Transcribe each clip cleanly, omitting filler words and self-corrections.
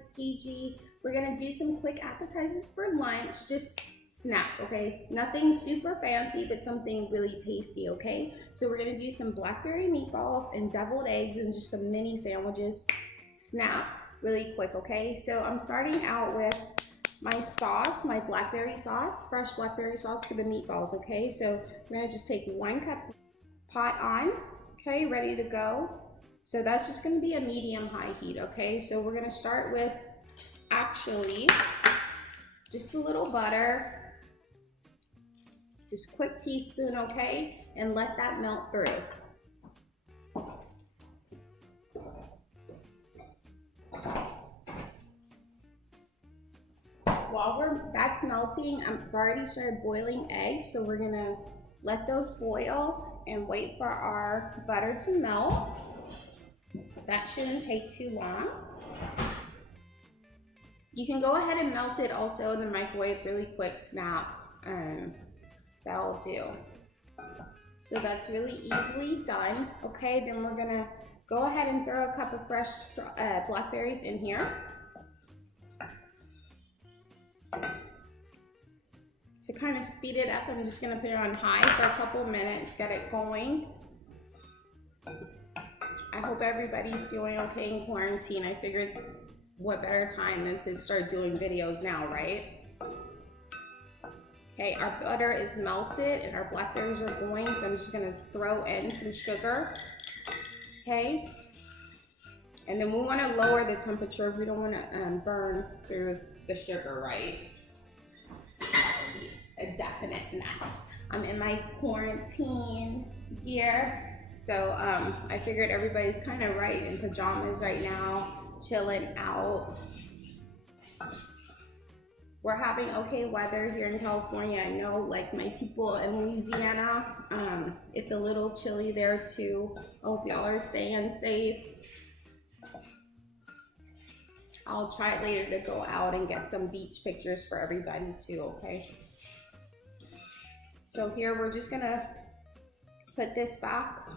it's Gigi. We're gonna do some quick appetizers for lunch, just snack, okay? Nothing super fancy, but something really tasty, okay? So we're gonna do some blackberry meatballs and deviled eggs and just some mini sandwiches, snap, really quick, okay? So I'm starting out with my sauce, my blackberry sauce, fresh blackberry sauce for the meatballs, okay? So I'm gonna just take 1 cup pot on, okay, ready to go. So that's just gonna be a medium-high heat, okay? So we're gonna start with actually just a little butter, just quick teaspoon, okay? And let that melt through. While that's melting, I've already started boiling eggs, so we're gonna let those boil and wait for our butter to melt. That shouldn't take too long. You can go ahead and melt it also in the microwave really quick, snap. That'll do. So that's really easily done. Okay, then we're gonna go ahead and throw a cup of fresh blackberries in here. To kind of speed it up, I'm just gonna put it on high for a couple minutes, get it going. I hope everybody's doing okay in quarantine. I figured what better time than to start doing videos now, right? Okay, our butter is melted and our blackberries are going, so I'm just gonna throw in some sugar, okay? And then we wanna lower the temperature. We don't wanna burn through the sugar, right? That would be a definite mess. I'm in my quarantine gear, so I figured everybody's kind of right in pajamas right now, chilling out. We're having okay weather here in California. I know, like my people in Louisiana, it's a little chilly there too. I hope y'all are staying safe. I'll try later to go out and get some beach pictures for everybody too, okay? So here we're just gonna put this back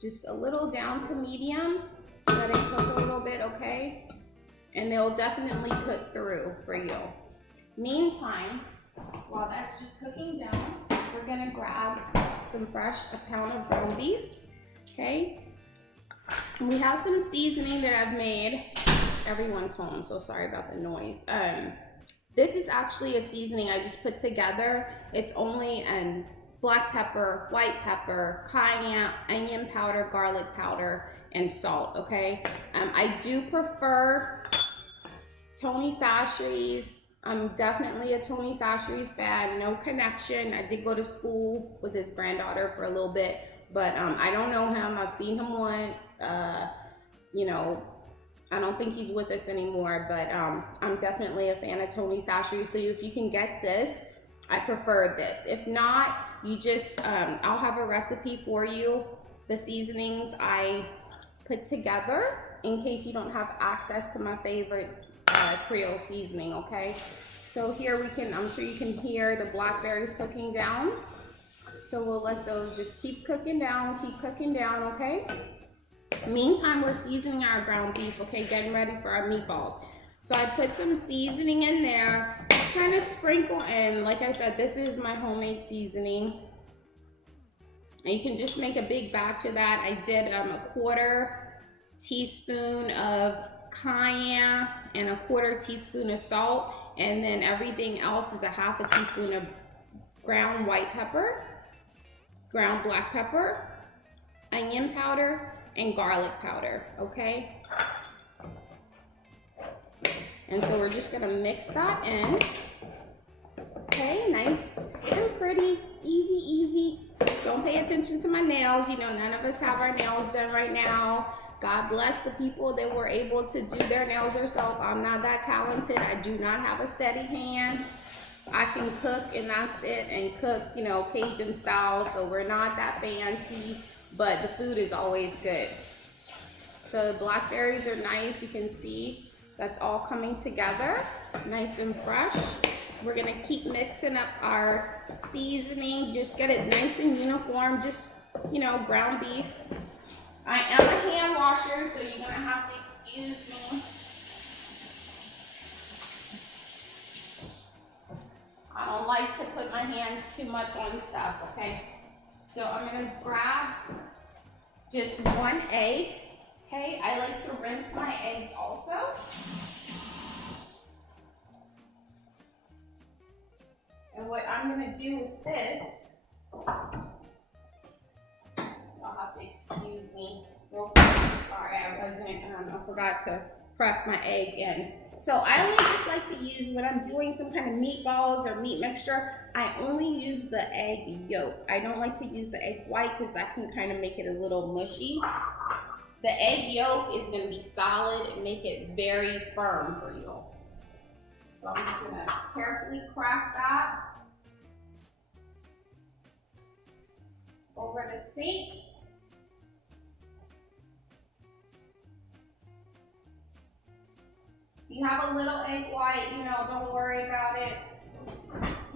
just a little down to medium. Let it cook a little bit, okay? And they'll definitely cook through for you. Meantime, while that's just cooking down, we're gonna grab a pound of ground beef, okay? And we have some seasoning that I've made. Everyone's home, so sorry about the noise. This is actually a seasoning I just put together. It's only black pepper, white pepper, cayenne, onion powder, garlic powder, and salt, okay? I do prefer Tony Chachere's. I'm definitely a Tony Chachere's fan, no connection. I did go to school with his granddaughter for a little bit, but I don't know him. I've seen him once, you know, I don't think he's with us anymore, but I'm definitely a fan of Tony Chachere. So if you can get this, I prefer this. If not, you just, I'll have a recipe for you, the seasonings I put together in case you don't have access to my favorite Creole seasoning, okay? So here we can, I'm sure you can hear the blackberries cooking down. So we'll let those just keep cooking down, okay? Meantime, we're seasoning our ground beef, okay? Getting ready for our meatballs. So I put some seasoning in there, just kind of sprinkle in. Like I said, this is my homemade seasoning. And you can just make a big batch of that. I did a 1/4 teaspoon of cayenne and a 1/4 teaspoon of salt. And then everything else is a 1/2 teaspoon of ground white pepper, ground black pepper, onion powder, and garlic powder, okay? And so we're just gonna mix that in. Okay, nice and pretty, easy. Don't pay attention to my nails. You know, none of us have our nails done right now. God bless the people that were able to do their nails themselves. I'm not that talented. I do not have a steady hand. I can cook and that's it, and cook, you know, Cajun style, so we're not that fancy, but the food is always good. So the blackberries are nice, you can see that's all coming together, nice and fresh. We're gonna keep mixing up our seasoning, just get it nice and uniform, just, you know, ground beef. I am a hand washer, so you're gonna have to excuse me. put my hands too much on stuff, okay? So I'm gonna grab just 1 egg, okay? I like to rinse my eggs also. And what I'm gonna do with this, you'll have to excuse me real quick. Sorry, I forgot to prep my egg in. So I only just like to use, when I'm doing some kind of meatballs or meat mixture, I only use the egg yolk. I don't like to use the egg white because that can kind of make it a little mushy. The egg yolk is gonna be solid and make it very firm for you. So I'm just gonna carefully crack that over the sink. If you have a little egg white, you know, don't worry about it.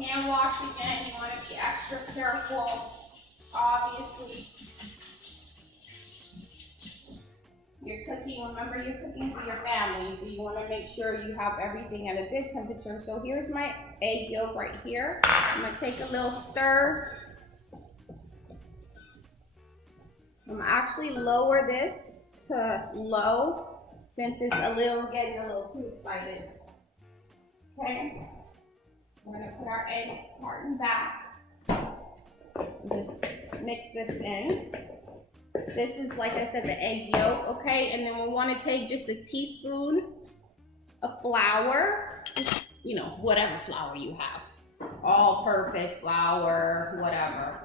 Hand wash again, you want to be extra careful, obviously. You're cooking, remember you're cooking for your family, so you want to make sure you have everything at a good temperature. So here's my egg yolk right here. I'm going to take a little stir. I'm gonna actually lower this to low since it's getting a little too excited. Okay, we're gonna put our egg carton back. Just mix this in. This is, like I said, the egg yolk, okay? And then we wanna take just a teaspoon of flour, just, you know, whatever flour you have. All-purpose flour, whatever.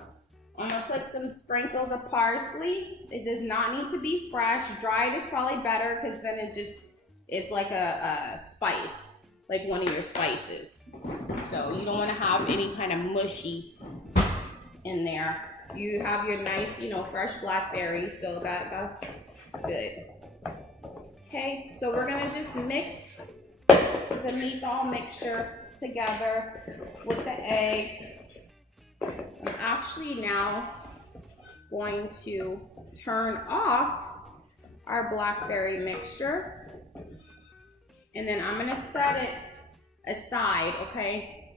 I'm gonna put some sprinkles of parsley. It does not need to be fresh. Dried is probably better because then it's like a spice, like one of your spices. So you don't wanna have any kind of mushy in there. You have your nice, you know, fresh blackberries, so that's good. Okay, so we're gonna just mix the meatball mixture together with the egg. I'm actually now going to turn off our blackberry mixture, and then I'm gonna set it aside, okay?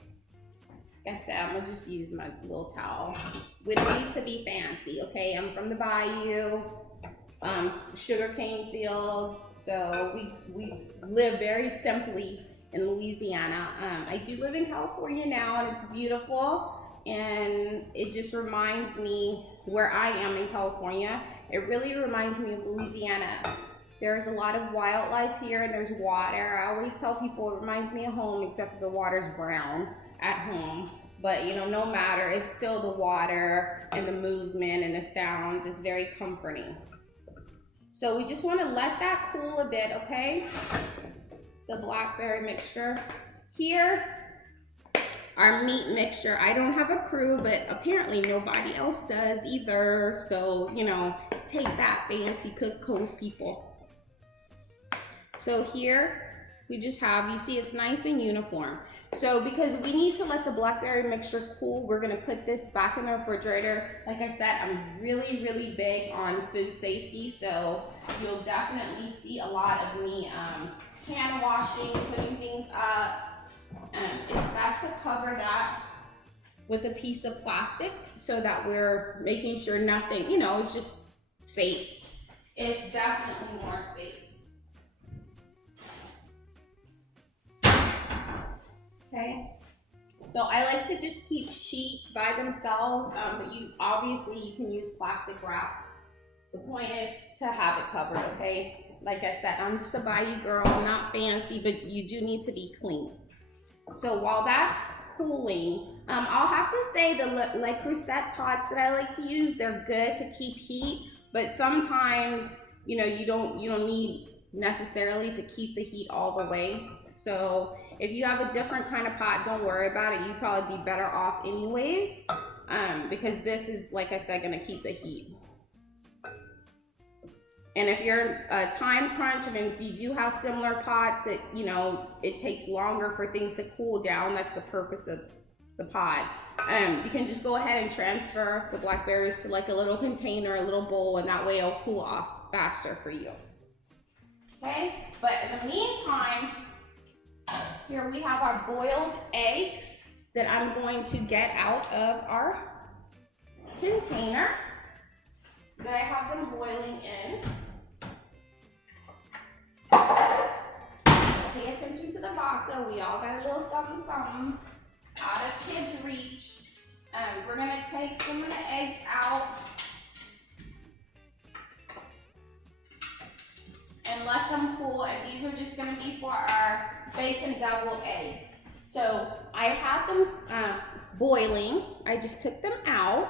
Like I said, I'm gonna just use my little towel. We don't need to be fancy, okay? I'm from the bayou, sugarcane fields, so we live very simply in Louisiana. I do live in California now, and it's beautiful. And it just reminds me where I am in California. It really reminds me of Louisiana. There's a lot of wildlife here and there's water. I always tell people it reminds me of home, except for the water's brown at home. But you know, no matter, it's still the water and the movement and the sounds. It's very comforting. So we just want to let that cool a bit, okay? The blackberry mixture. Here, our meat mixture. I don't have a crew, but apparently nobody else does either. So, you know, take that, fancy cook coast people. So here we just have, you see it's nice and uniform. So because we need to let the blackberry mixture cool, we're gonna put this back in the refrigerator. Like I said, I'm really, really big on food safety. So you'll definitely see a lot of me hand washing, putting things up. It's best to cover that with a piece of plastic so that we're making sure nothing, you know, it's just safe. It's definitely more safe. Okay, so I like to just keep sheets by themselves, but you can use plastic wrap. The point is to have it covered, okay? Like I said, I'm just a bayou girl, I'm not fancy, but you do need to be clean. So while that's cooling, I'll have to say the Le Creuset pots that I like to use, they're good to keep heat, but sometimes, you know, you don't need necessarily to keep the heat all the way. So if you have a different kind of pot, don't worry about it. You'd probably be better off anyways, because this is, like I said, gonna keep the heat. And if you're a time crunch, and if you do have similar pots that, you know, it takes longer for things to cool down, that's the purpose of the pot. You can just go ahead and transfer the blackberries to like a little container, a little bowl, and that way it'll cool off faster for you. Okay, but in the meantime, here we have our boiled eggs. that I'm going to get out of our container that I have them boiling in. Pay attention to the vodka. We all got a little something, something. It's out of kids' reach. We're gonna take some of the eggs out and let them cool. And these are just gonna be for our bacon deviled eggs. So I have them boiling. I just took them out.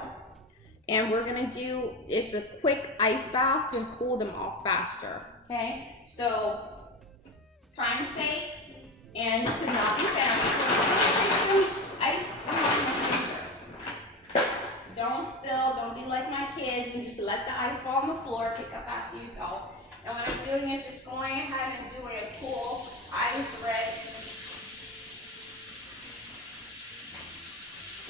And we're gonna do, it's a quick ice bath to cool them off faster, okay? So, time's sake, and to not be fast, ice in the freezer. Don't spill, don't be like my kids and just let the ice fall on the floor, pick up after yourself. And what I'm doing is just going ahead and doing a cool ice rinse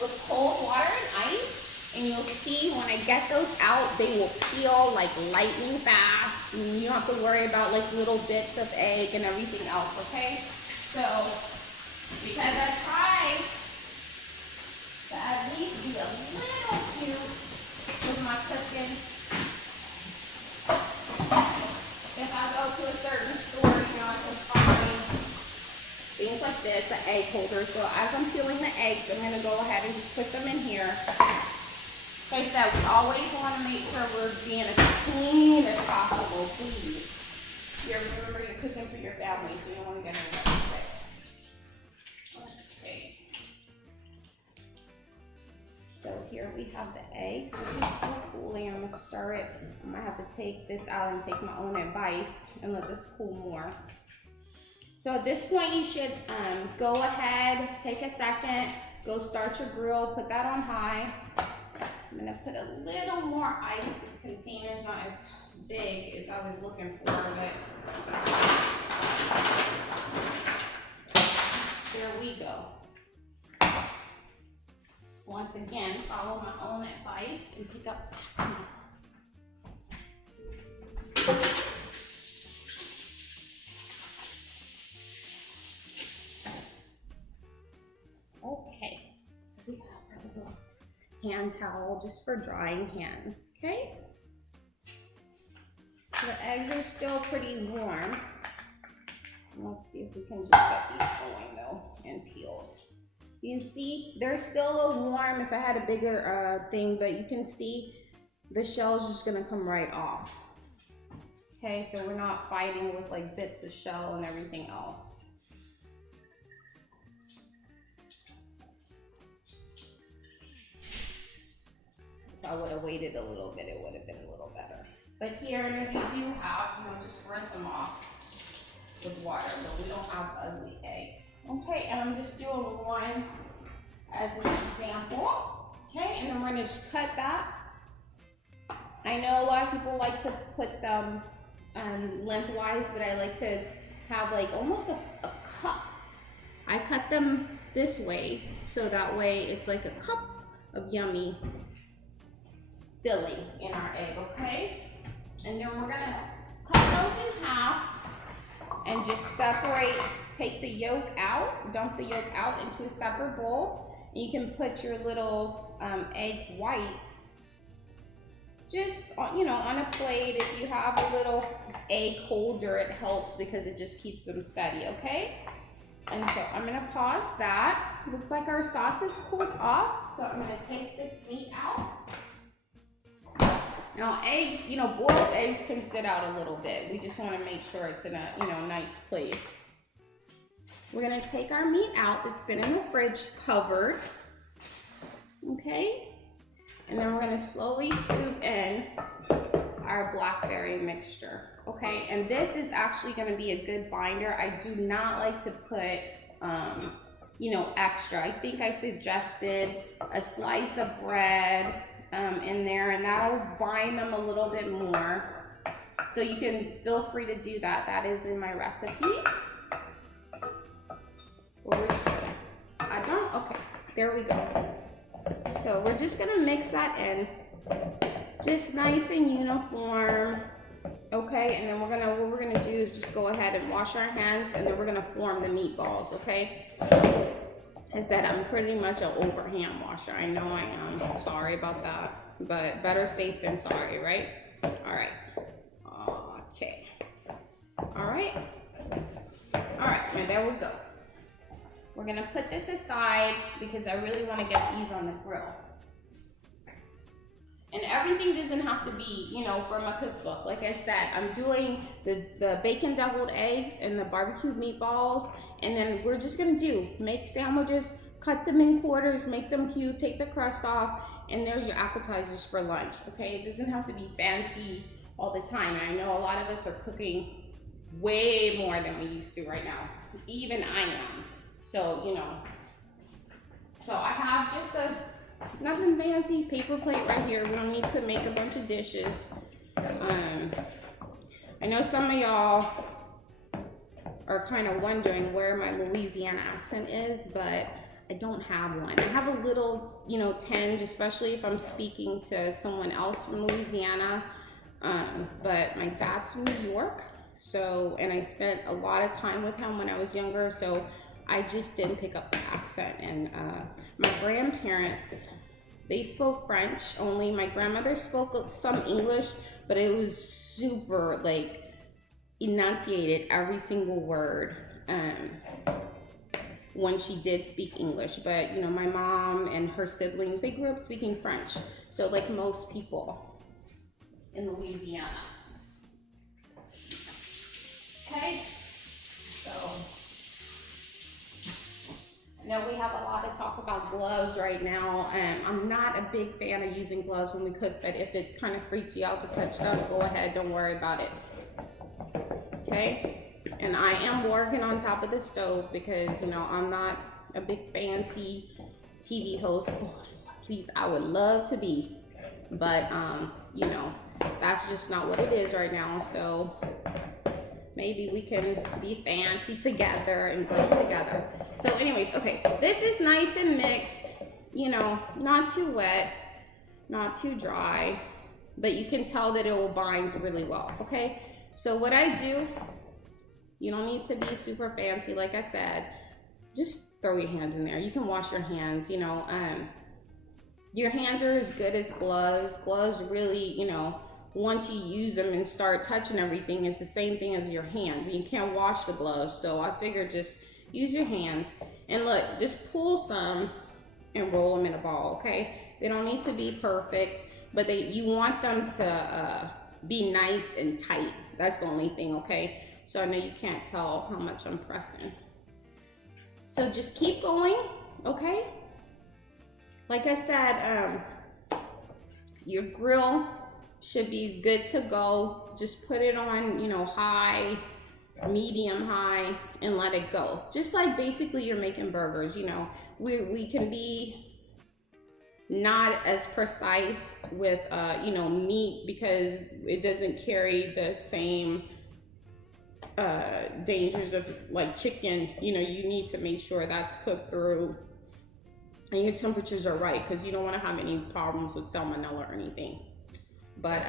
with cold water and ice. And you'll see when I get those out, they will peel like lightning fast. And you don't have to worry about like little bits of egg and everything else, okay? So, because I try to at least be a little cute with my cooking. If I go to a certain store, you know, I can find things like this, an egg holder. So as I'm peeling the eggs, I'm gonna go ahead and just put them in here. Like I said, we always want to make sure we're being as clean as possible, please. Remember, you're cooking for your family, so you don't want to get anybody sick. Okay. So here we have the eggs. This is still cooling. I'm going to stir it. I might have to take this out and take my own advice and let this cool more. So at this point, you should go ahead, take a second, go start your grill, put that on high. I'm gonna put a little more ice. This container's not as big as I was looking for, but there we go. Once again, follow my own advice and pick up after myself. Okay, so we have our little hand towel just for drying hands, okay? The eggs are still pretty warm. Let's see if we can just get these going though and peeled. You can see they're still a little warm if I had a bigger thing, but you can see the shell's just gonna come right off. Okay, so we're not fighting with like bits of shell and everything else. If I would have waited a little bit, it would have been a little better. But here, and if you do have, just rinse them off with water, but we don't have ugly eggs. Okay, and I'm just doing one as an example. Okay, and then we're gonna just cut that. I know a lot of people like to put them lengthwise, but I like to have like almost a cup. I cut them this way, so that way it's like a cup of yummy filling in our egg, okay? And then we're gonna cut those in half and just separate, take the yolk out, dump the yolk out into a separate bowl. And you can put your little egg whites just on, on a plate. If you have a little egg holder, it helps because it just keeps them steady, okay? And so I'm gonna pause that. Looks like our sauce is cooled off, so I'm gonna take this meat out. Now eggs, boiled eggs can sit out a little bit. We just want to make sure it's in a, nice place. We're going to take our meat out that's been in the fridge covered. Okay? And then we're going to slowly scoop in our blackberry mixture. Okay? And this is actually going to be a good binder. I do not like to put, extra. I think I suggested a slice of bread in there, and that'll bind them a little bit more. So you can feel free to do that. That is in my recipe. I don't? Okay, there we go. So we're just gonna mix that in, just nice and uniform. Okay, and then what we're gonna do is just go ahead and wash our hands, and then we're gonna form the meatballs, okay? I said I'm pretty much an over hand washer. I know I am. Sorry about that. But better safe than sorry, right? All right. Okay. All right. All right, and there we go. We're gonna put this aside because I really want to get these on the grill. And everything doesn't have to be, you know, from a cookbook. Like I said, I'm doing the bacon deviled eggs and the barbecue meatballs. And then we're just gonna make sandwiches, cut them in quarters, make them cute, take the crust off, and there's your appetizers for lunch, okay? It doesn't have to be fancy all the time. And I know a lot of us are cooking way more than we used to right now. Even I am. So, you know, so I have just nothing fancy, paper plate right here. We don't need to make a bunch of dishes. I know some of y'all are kind of wondering where my Louisiana accent is, but I don't have one. I have a little, you know, tinge, especially if I'm speaking to someone else from Louisiana. But my dad's from New York, so, and I spent a lot of time with him when I was younger, so I just didn't pick up the accent. And my grandparents, they spoke French only. My grandmother spoke some English, but it was super like enunciated every single word when she did speak English. But you know, my mom and her siblings, they grew up speaking French. So like most people in Louisiana. Okay, so I know we have a lot to talk about gloves right now. I'm not a big fan of using gloves when we cook, but if it kind of freaks you out to touch stuff, go ahead, don't worry about it. Okay, and I am working on top of the stove because, you know, I'm not a big fancy TV host. Oh, please, I would love to be, but you know, that's just not what it is right now. So maybe we can be fancy together and grow together. So anyways, okay, this is nice and mixed, you know, not too wet, not too dry, but you can tell that it will bind really well, okay? So what I do, you don't need to be super fancy, like I said, just throw your hands in there. You can wash your hands, you know, your hands are as good as gloves. Gloves really, you know, once you use them and start touching everything, it's the same thing as your hands. You can't wash the gloves, so I figured just use your hands. And look, just pull some and roll them in a ball, okay? They don't need to be perfect, but you want them to be nice and tight. That's the only thing, okay? So I know you can't tell how much I'm pressing. So just keep going, okay? Like I said, your grill should be good to go. Just put it on, you know, high, medium high, and let it go. Just like basically you're making burgers, you know. We can be not as precise with, you know, meat because it doesn't carry the same dangers of like chicken. You know, you need to make sure that's cooked through and your temperatures are right because you don't want to have any problems with salmonella or anything. But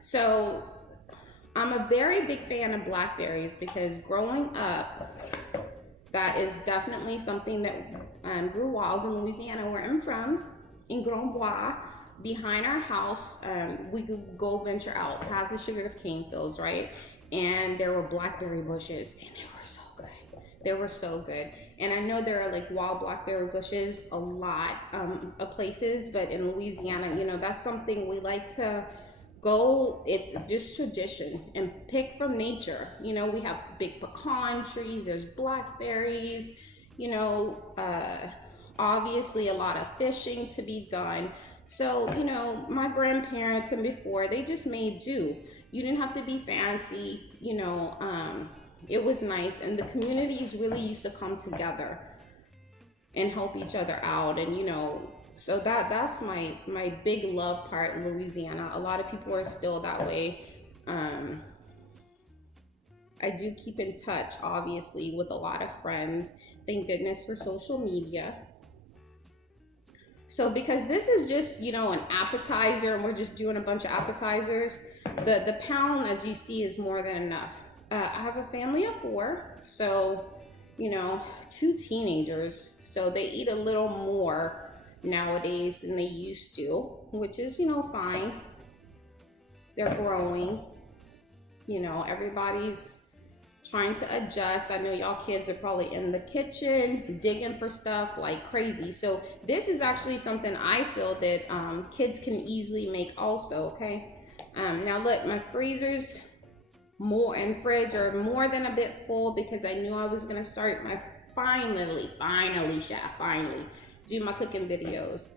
so I'm a very big fan of blackberries because growing up, that is definitely something that grew wild in Louisiana, where I'm from, in Grand Bois. Behind our house, we could go venture out past the sugar cane fields, right? And there were blackberry bushes, and they were so good. They were so good. And I know there are like wild blackberry bushes a lot of places, but in Louisiana, you know, that's something we like to go, it's just tradition, and pick from nature. You know, we have big pecan trees, there's blackberries, you know, obviously a lot of fishing to be done. So, you know, my grandparents and before, they just made do. You didn't have to be fancy, you know, it was nice, and the communities really used to come together and help each other out. And you know, so that's my big love part in Louisiana. A lot of people are still that way. I do keep in touch, obviously, with a lot of friends. Thank goodness for social media. So because this is just, you know, an appetizer, and we're just doing a bunch of appetizers, the pound, as you see, is more than enough. I have a family of 4, so you know, 2 teenagers. So they eat a little more nowadays than they used to, which is, you know, fine. They're growing. You know, everybody's trying to adjust. I know y'all kids are probably in the kitchen digging for stuff like crazy. So this is actually something I feel that kids can easily make also, okay? Now look, my freezers and fridge are more than a bit full because I knew I was gonna start my finally, chef, do my cooking videos.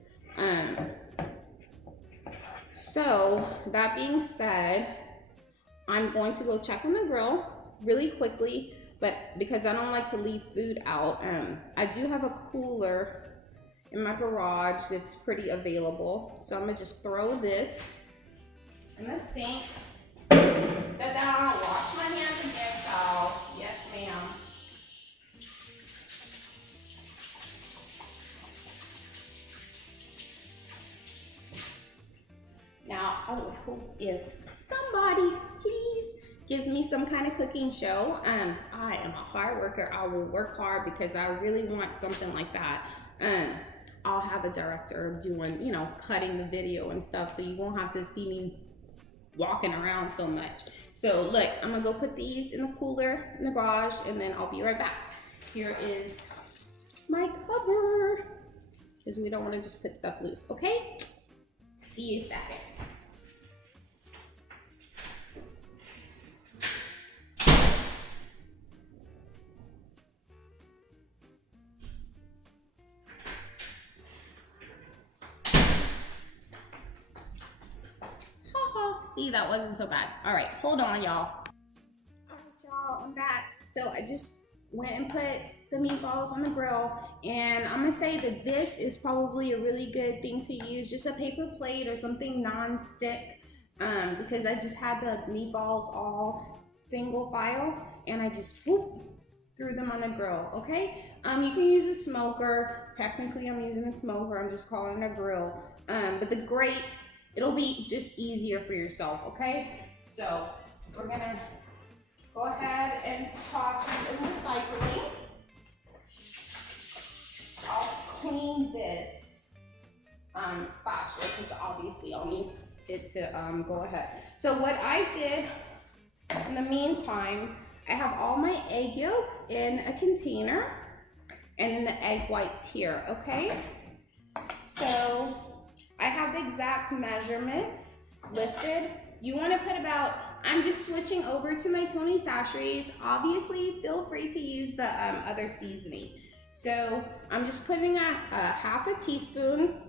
So that being said, I'm going to go check on the grill really quickly, but because I don't like to leave food out, I do have a cooler in my garage that's pretty available. So I'm gonna just throw this in the sink. Ta-da! Wash my hands again, child. Yes, ma'am. Now, I would hope if somebody, please, gives me some kind of cooking show. I am a hard worker. I will work hard because I really want something like that. I'll have a director doing, you know, cutting the video and stuff, so you won't have to see me walking around so much. So look, I'm gonna go put these in the cooler in the garage, and then I'll be right back. Here is my cover, because we don't want to just put stuff loose, okay? See you in a second. See, that wasn't so bad. All right, hold on, y'all. All right, y'all, I'm back. So I just went and put the meatballs on the grill, and I'm gonna say that this is probably a really good thing to use, just a paper plate or something non-stick, because I just had the meatballs all single file, and I just whoop, threw them on the grill, okay? You can use a smoker. Technically, I'm using a smoker. I'm just calling it a grill. But the grates, it'll be just easier for yourself, okay? So we're gonna go ahead and toss this in recycling. I'll clean this spatula because obviously I'll need it to go ahead. So what I did in the meantime, I have all my egg yolks in a container and then the egg whites here, okay? So I have the exact measurements listed. You want to put about, I'm just switching over to my Tony Chachere's. Obviously, feel free to use the other seasoning. So I'm just putting a half a teaspoon.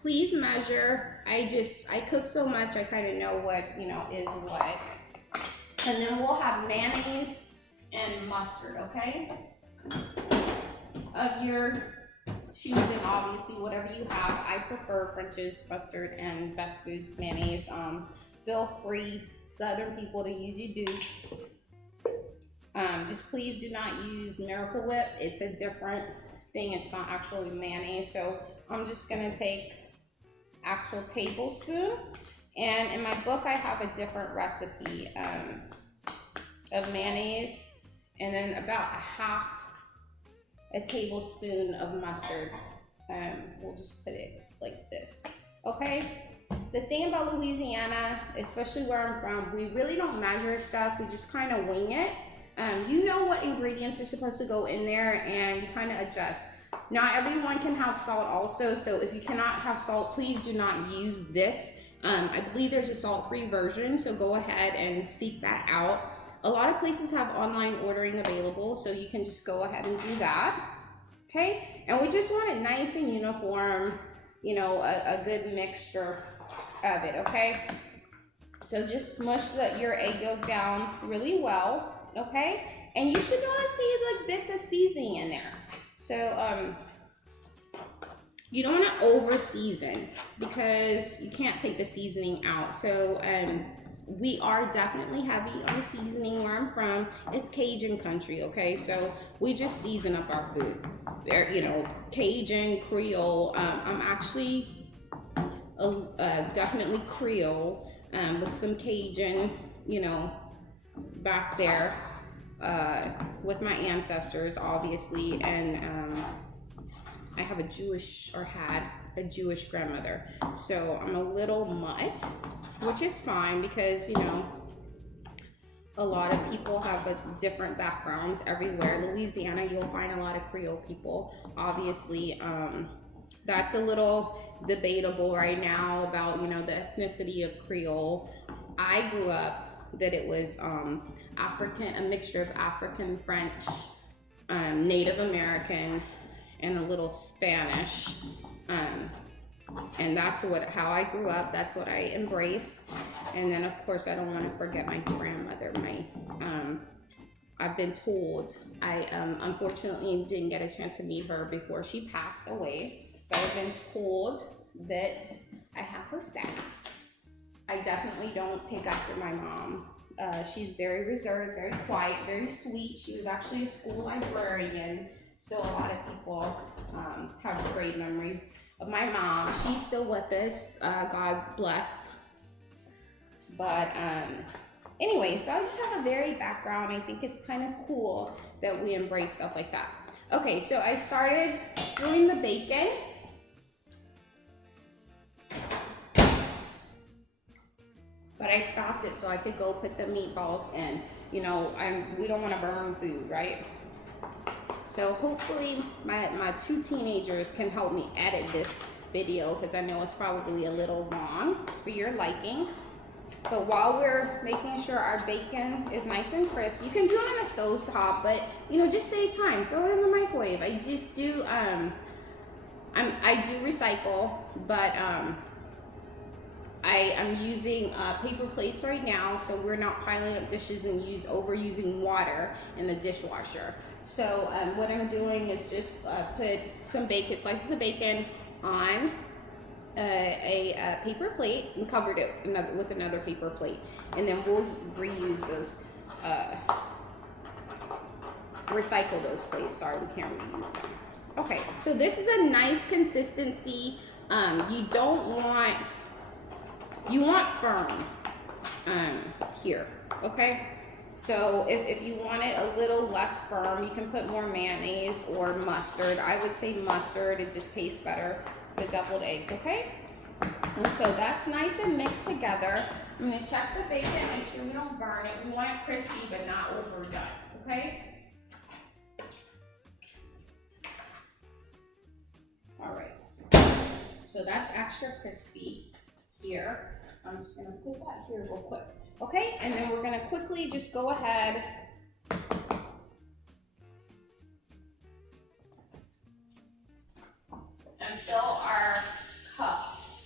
Please measure. I cook so much, I kind of know what, you know, is what. And then we'll have mayonnaise and mustard, okay? Of your choosing, obviously, whatever you have. I prefer French's mustard and Best Foods mayonnaise. Feel free, Southern people, to use your dukes. Just please do not use Miracle Whip. It's a different thing. It's not actually mayonnaise. So I'm just gonna take actual tablespoon. And in my book, I have a different recipe of mayonnaise, and then about a tablespoon of mustard. We'll just put it like this, okay? The thing about Louisiana, especially where I'm from, we really don't measure stuff. We just kind of wing it. You know what ingredients are supposed to go in there, and you kind of adjust. Not everyone can have salt also, so if you cannot have salt, please do not use this. I believe there's a salt-free version, so go ahead and seek that out. A lot of places have online ordering available, so you can just go ahead and do that, okay? And we just want it nice and uniform, you know, a good mixture of it, okay? So just smush your egg yolk down really well, okay? And you should want to see like bits of seasoning in there. So you don't want to over season because you can't take the seasoning out. So we are definitely heavy on seasoning where I'm from. It's Cajun country, okay? So we just season up our food. You know, Cajun, Creole. I'm actually definitely Creole with some Cajun, you know, back there. with my ancestors, obviously, and I have had a Jewish grandmother, so I'm a little mutt, which is fine because, you know, a lot of people have different backgrounds everywhere. Louisiana, you'll find a lot of Creole people. Obviously, that's a little debatable right now about, you know, the ethnicity of Creole. I grew up that it was African, a mixture of African, French, Native American, and a little Spanish. And that's how I grew up. That's what I embrace. And then, of course, I don't want to forget my grandmother. I've been told, I unfortunately didn't get a chance to meet her before she passed away, but I've been told that I have her sass. I definitely don't take after my mom. She's very reserved, very quiet, very sweet. She was actually a school librarian, so a lot of people have great memories of my mom. She's still with us, God bless. But anyway, so I just have a varied background. I think it's kind of cool that we embrace stuff like that. Okay, so I started doing the bacon. But I stopped it so I could go put the meatballs in. You know, we don't want to burn food, right? So hopefully my two teenagers can help me edit this video, because I know it's probably a little long for your liking. But while we're making sure our bacon is nice and crisp, you can do it on the stove top, but you know, just save time. Throw it in the microwave. I just do I do recycle, but I am using paper plates right now, so we're not piling up dishes and overusing water in the dishwasher. So what I'm doing is just put some slices of bacon on a paper plate and covered it with another paper plate, and then we'll reuse those, recycle those plates. Sorry, we can't reuse them. Okay, so this is a nice consistency. You want firm here, okay? So if you want it a little less firm, you can put more mayonnaise or mustard. I would say mustard, it just tastes better, the deviled eggs, okay? And so that's nice and mixed together. I'm gonna check the bacon, make sure we don't burn it. We want it crispy but not overdone, okay? All right, so that's extra crispy here. I'm just gonna put that here real quick. Okay, and then we're gonna quickly just go ahead and fill our cups,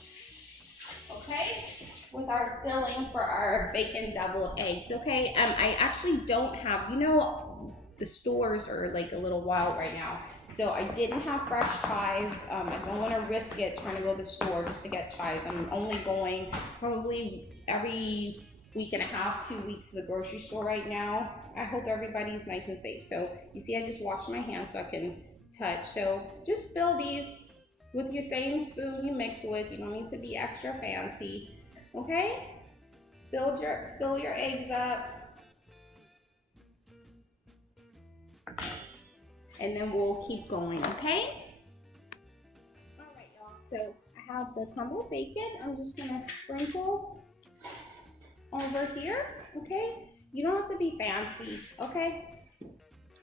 okay, with our filling for our bacon deviled eggs, okay? I actually don't have, you know, the stores are like a little wild right now, so I didn't have fresh chives. I don't want to risk it trying to go to the store just to get chives. I'm only going probably every week and a half, 2 weeks to the grocery store right now. I hope everybody's nice and safe. So you see, I just washed my hands so I can touch. So just fill these with your same spoon you mix with. You don't need to be extra fancy, okay? Fill your eggs up. And then we'll keep going, okay? All right, y'all. So I have the crumbled bacon. I'm just gonna sprinkle over here, okay? You don't have to be fancy, okay?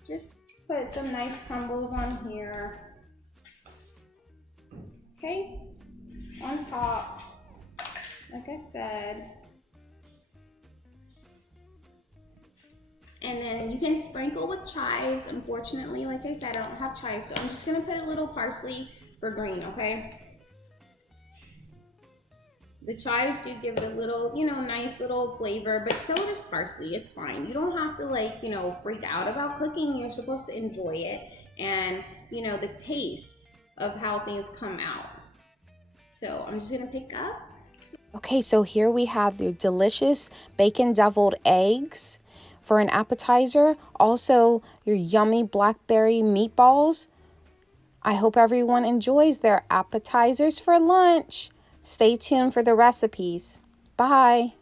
Just put some nice crumbles on here, okay? On top, like I said. And then you can sprinkle with chives. Unfortunately, like I said, I don't have chives, so I'm just gonna put a little parsley for green, okay? The chives do give it a little, you know, nice little flavor, but so does parsley. It's fine. You don't have to, like, you know, freak out about cooking. You're supposed to enjoy it and, you know, the taste of how things come out. So I'm just gonna pick up. Okay, so here we have the delicious bacon deviled eggs for an appetizer. Also, your yummy blackberry meatballs. I hope everyone enjoys their appetizers for lunch. Stay tuned for the recipes. Bye.